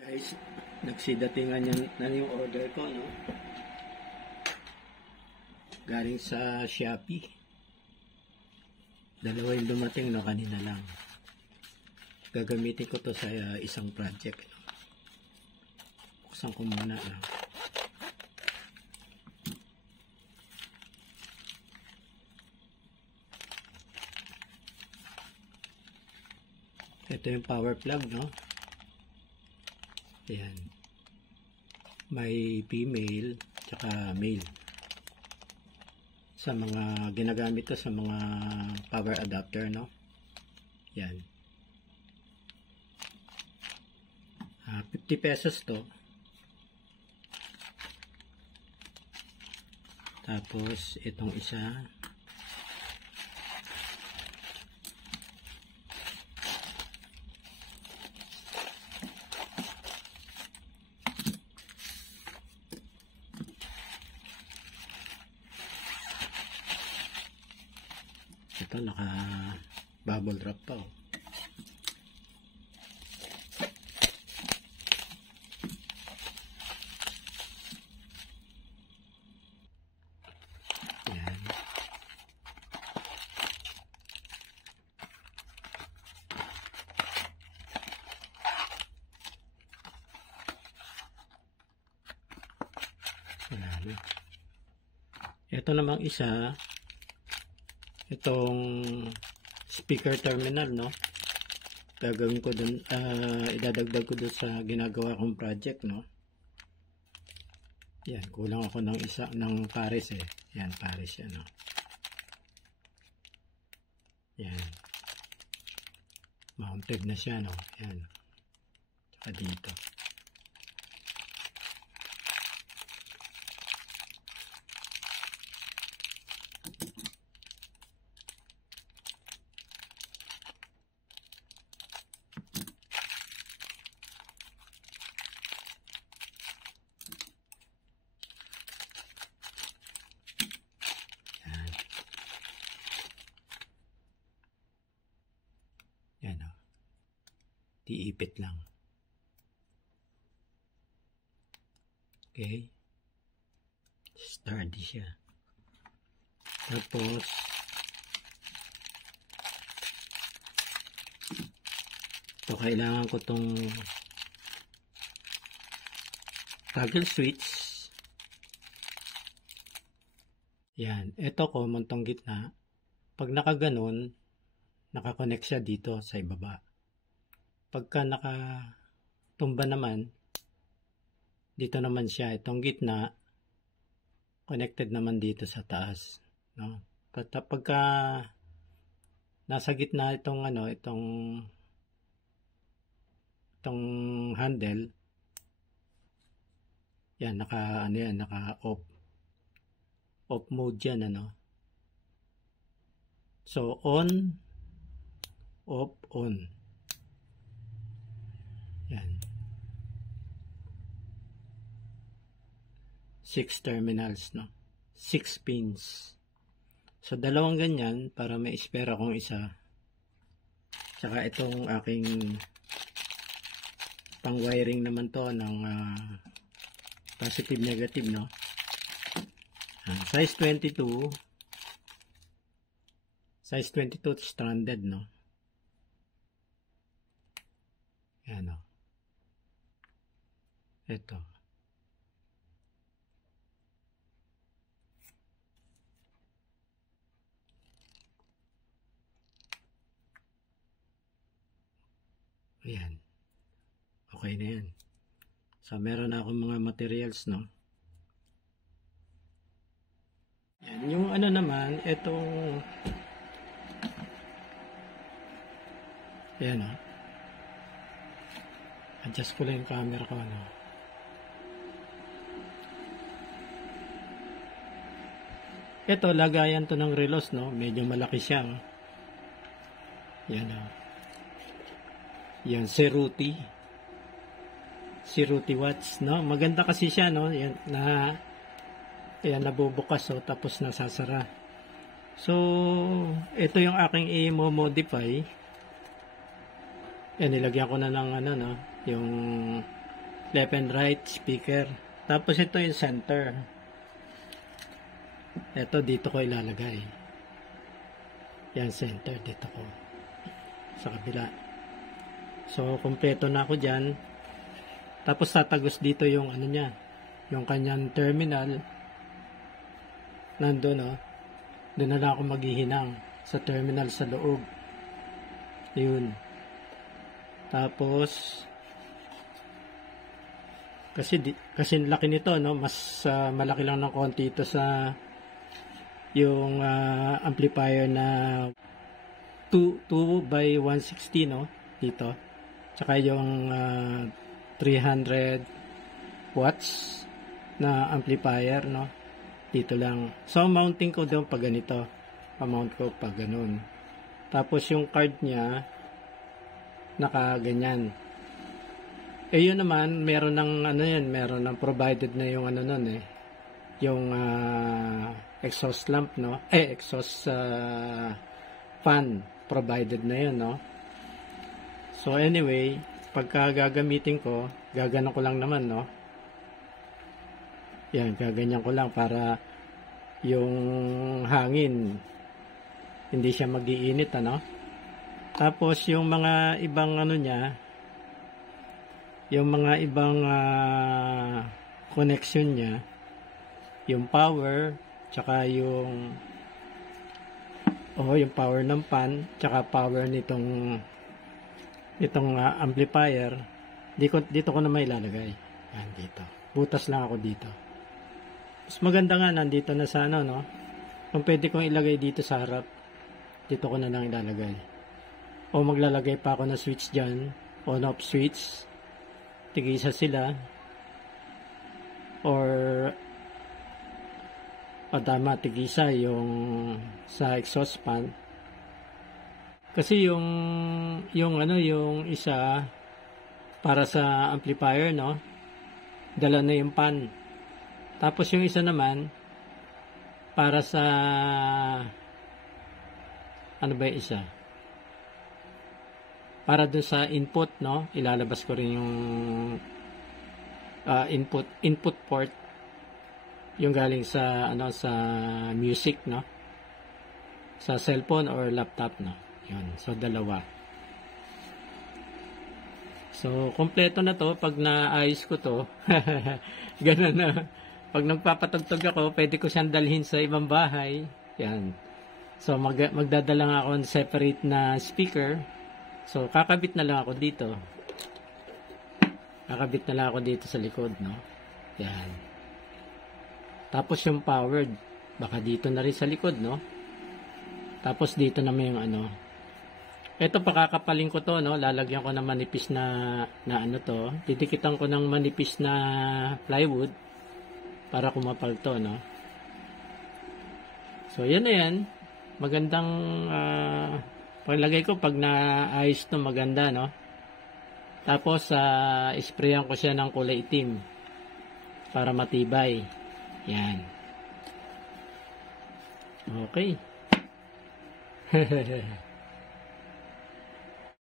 Guys, nagsidatingan na yung order ko, no? Galing sa Shopee. Dalawa yung dumating, no? Kanina lang. Gagamitin ko to sa isang project, no? Buksan ko muna, no? Ito yung power plug, no? Ayan. May female tsaka male. Sa mga ginagamit to sa mga power adapter, no? Yan. 50 pesos to. Tapos itong isa, ito naka bubble wrap pa, oh. Yan. Wala. Ito namang isa, itong speaker terminal, no? Gagawin ko dun, idadagdag ko dun sa ginagawa kong project, no? Yan, kulang ako ng isa ng pares, eh. Yan, pares yan, no? Yan. Mounted na siya, no? Yan. Tsaka dito. Yan, o. Iipit lang. Okay. Sturdy siya. Tapos, ito kailangan ko tong toggle switch. Yan. Ito common tong gitna. Pag nakaganon, nakakonect siya dito sa ibaba. Pagka nakatumba naman, dito naman siya. Itong gitna, connected naman dito sa taas, no? Pagka nasa gitna itong itong handle, yan, naka off mode yan, ano? So, on, off, on. Yan. 6 terminals, no? 6 pins. So, dalawang ganyan para may spare akong isa. Tsaka itong aking pang wiring naman to ng positive negative, no? Size 22. Size 22 stranded, no? Yan, no? Ito. Ayan. Okay na yan. So, meron na akong mga materials, no? Yan. Yung ano naman, itong ayan, no? Adjust ko lang yung camera ko, no? Ito, lagayan to ng relos, no? Medyo malaki siya, no? Yan, no? Yan, Ceruti watch, no? Maganda kasi siya, no? Yan, yan, nabubukas, so, tapos nasasara. So, ito yung aking i-modify. Yan, nilagyan ko na ng ano, no? Yung left and right speaker. Tapos ito yung center. Ito dito ko ilalagay. Yan, center dito ko. Sa kabila. So, kumpleto na ako dyan. Tapos tatagos dito yung ano niya. Yung kanyang terminal. Nandun, no? Doon na lang ako maghihinang. Sa terminal sa loob. Yun. Tapos, kasi laki nito, no? Mas malaki lang ng konti ito sa yung amplifier na 2 by 160, no? Dito. Tsaka yung 300 watts na amplifier, no? Dito lang. So, mounting ko doon pag ganito. Pa-mount ko pag ganun. Tapos yung card niya nakaganyan. Eh yun naman, meron ng ano yan, meron ng provided na yung ano nun eh. Yung exhaust lamp, no? Exhaust fan provided na yun, no? So anyway, pagka gagamitin ko, gaganon ko lang naman, no? Yan, gaganyan ko lang para yung hangin hindi siya mag-iinit, ano? Tapos yung mga ibang ano niya, yung mga ibang connection niya, yung power, tsaka yung yung power ng fan, tsaka power nitong amplifier, dito ko na may ilalagay. Yan, dito. Butas lang ako dito. Mas maganda nga, nandito na sa ano, no? Kung pwede kong ilagay dito sa harap, dito ko na lang ilalagay. O maglalagay pa ako ng switch dyan, on-off switch, tigisa sila, or tama, tigisa yung sa exhaust fan. Kasi yung isa para sa amplifier, no? Dala na yung pan. Tapos yung isa naman para sa ano ba yung isa? Para dun sa input, no? Ilalabas ko rin yung input port, yung galing sa sa music, no? Sa cellphone or laptop, no? Yun. So dalawa. So kompleto na to pag naayos ko to. Ganun na. Pag nagpapatugtog ako, pwede ko siyang dalhin sa ibang bahay. Yan. So magdadala nga ako ng separate na speaker. So, kakabit na lang ako dito. Kakabit na lang ako dito sa likod, no? Yan. Tapos yung powered, baka dito na rin sa likod, no? Tapos dito naman yung ano. Ito, pakakapaling ko to, no? Lalagyan ko ng manipis na ano to. Didikitan ko ng manipis na plywood para kumapal to, no? So, yan na yan. Magandang paglagay ko pag naayos to, maganda, no? Tapos sprayan ko siya ng kulay itim para matibay. Yan. Okay.